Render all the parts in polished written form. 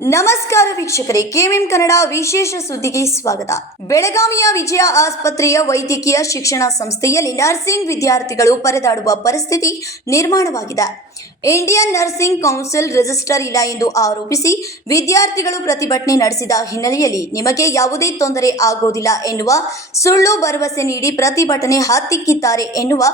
ನಮಸ್ಕಾರ ವೀಕ್ಷಕರೇ, ಕೆಎಂಎಂ ಕನ್ನಡ ವಿಶೇಷ ಸುದ್ದಿಗೆ ಸ್ವಾಗತ. ಬೆಳಗಾವಿಯ ವಿಜಯ ಆಸ್ಪತ್ರೆಯ ವೈದ್ಯಕೀಯ ಶಿಕ್ಷಣ ಸಂಸ್ಥೆಯಲ್ಲಿ ನರ್ಸಿಂಗ್ ವಿದ್ಯಾರ್ಥಿಗಳು ಪರದಾಡುವ ಪರಿಸ್ಥಿತಿ ನಿರ್ಮಾಣವಾಗಿದೆ. ಇಂಡಿಯನ್ ನರ್ಸಿಂಗ್ ಕೌನ್ಸಿಲ್ ರಿಜಿಸ್ಟರ್ ಇಲ್ಲ ಎಂದು ಆರೋಪಿಸಿ ವಿದ್ಯಾರ್ಥಿಗಳು ಪ್ರತಿಭಟನೆ ನಡೆಸಿದ ಹಿನ್ನೆಲೆಯಲ್ಲಿ ನಿಮಗೆ ಯಾವುದೇ ತೊಂದರೆ ಆಗೋದಿಲ್ಲ ಎನ್ನುವ ಸುಳ್ಳು ಭರವಸೆ ನೀಡಿ ಪ್ರತಿಭಟನೆ ಹತ್ತಿಕ್ಕಿದ್ದಾರೆ ಎನ್ನುವ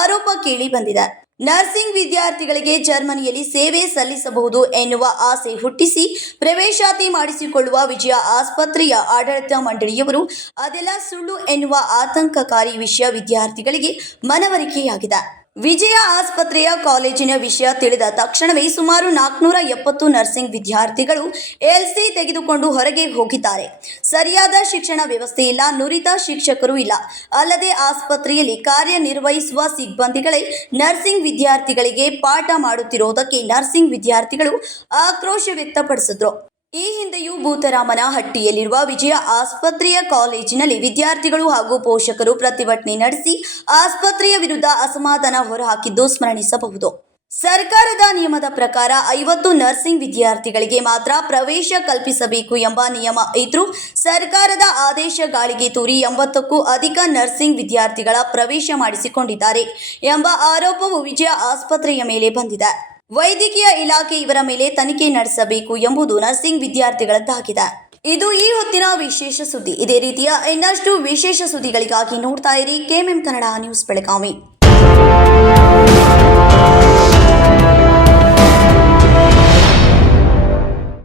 ಆರೋಪ ಕೇಳಿ ಬಂದಿದೆ. ನರ್ಸಿಂಗ್ ವಿದ್ಯಾರ್ಥಿಗಳಿಗೆ ಜರ್ಮನಿಯಲ್ಲಿ ಸೇವೆ ಸಲ್ಲಿಸಬಹುದು ಎನ್ನುವ ಆಸೆ ಹುಟ್ಟಿಸಿ ಪ್ರವೇಶಾತಿ ಮಾಡಿಸಿಕೊಳ್ಳುವ ವಿಜಯ ಆಸ್ಪತ್ರೆಯ ಆಡಳಿತ ಮಂಡಳಿಯವರು ಅದೆಲ್ಲ ಸುಳ್ಳು ಎನ್ನುವ ಆತಂಕಕಾರಿ ವಿಷಯ ವಿದ್ಯಾರ್ಥಿಗಳಿಗೆ ಮನವರಿಕೆಯಾಗಿದೆ. ವಿಜಯ ಆಸ್ಪತ್ರೆಯ ಕಾಲೇಜಿನ ವಿಷಯ ತಿಳಿದ ತಕ್ಷಣವೇ ಸುಮಾರು 470 ನರ್ಸಿಂಗ್ ವಿದ್ಯಾರ್ಥಿಗಳು ಎಲ್ಸಿ ತೆಗೆದುಕೊಂಡು ಹೊರಗೆ ಹೋಗಿದ್ದಾರೆ. ಸರಿಯಾದ ಶಿಕ್ಷಣ ವ್ಯವಸ್ಥೆ ಇಲ್ಲ, ನುರಿತ ಶಿಕ್ಷಕರು ಇಲ್ಲ. ಅಲ್ಲದೆ ಆಸ್ಪತ್ರೆಯಲ್ಲಿ ಕಾರ್ಯನಿರ್ವಹಿಸುವ ಸಿಬ್ಬಂದಿಗಳೇ ನರ್ಸಿಂಗ್ ವಿದ್ಯಾರ್ಥಿಗಳಿಗೆ ಪಾಠ ಮಾಡುತ್ತಿರುವುದಕ್ಕೆ ನರ್ಸಿಂಗ್ ವಿದ್ಯಾರ್ಥಿಗಳು ಆಕ್ರೋಶ ವ್ಯಕ್ತಪಡಿಸಿದ್ರು. ಈ ಹಿಂದೆಯೂ ಭೂತರಾಮನಹಟ್ಟಿಯಲ್ಲಿರುವ ವಿಜಯ ಆಸ್ಪತ್ರೆಯ ಕಾಲೇಜಿನಲ್ಲಿ ವಿದ್ಯಾರ್ಥಿಗಳು ಹಾಗೂ ಪೋಷಕರು ಪ್ರತಿಭಟನೆ ನಡೆಸಿ ಆಸ್ಪತ್ರೆಯ ವಿರುದ್ಧ ಅಸಮಾಧಾನ ಹೊರಹಾಕಿದ್ದು ಸ್ಮರಿಸಬಹುದು. ಸರ್ಕಾರದ ನಿಯಮದ ಪ್ರಕಾರ 50 ನರ್ಸಿಂಗ್ ವಿದ್ಯಾರ್ಥಿಗಳಿಗೆ ಮಾತ್ರ ಪ್ರವೇಶ ಕಲ್ಪಿಸಬೇಕು ಎಂಬ ನಿಯಮ ಇದ್ರೂ ಸರ್ಕಾರದ ಆದೇಶ ಗಾಳಿಗೆ ತೂರಿ 80ಕ್ಕೂ ಅಧಿಕ ನರ್ಸಿಂಗ್ ವಿದ್ಯಾರ್ಥಿಗಳ ಪ್ರವೇಶ ಮಾಡಿಸಿಕೊಂಡಿದ್ದಾರೆ ಎಂಬ ಆರೋಪವು ವಿಜಯ ಆಸ್ಪತ್ರೆಯ ಮೇಲೆ ಬಂದಿದೆ. ವೈದ್ಯಕೀಯ ಇಲಾಖೆ ಇವರ ಮೇಲೆ ತನಿಖೆ ನಡೆಸಬೇಕು ಎಂಬುದು ನರ್ಸಿಂಗ್ ವಿದ್ಯಾರ್ಥಿಗಳದ್ದಾಗಿದೆ. ಇದು ಈ ಹೊತ್ತಿನ ವಿಶೇಷ ಸುದ್ದಿ. ಇದೇ ರೀತಿಯ ಇನ್ನಷ್ಟು ವಿಶೇಷ ಸುದ್ದಿಗಳಿಗಾಗಿ ನೋಡ್ತಾ ಇರಿ ಕೆಎಂಎಂ ಕನ್ನಡ ನ್ಯೂಸ್ ಬೆಳಗಾವಿ.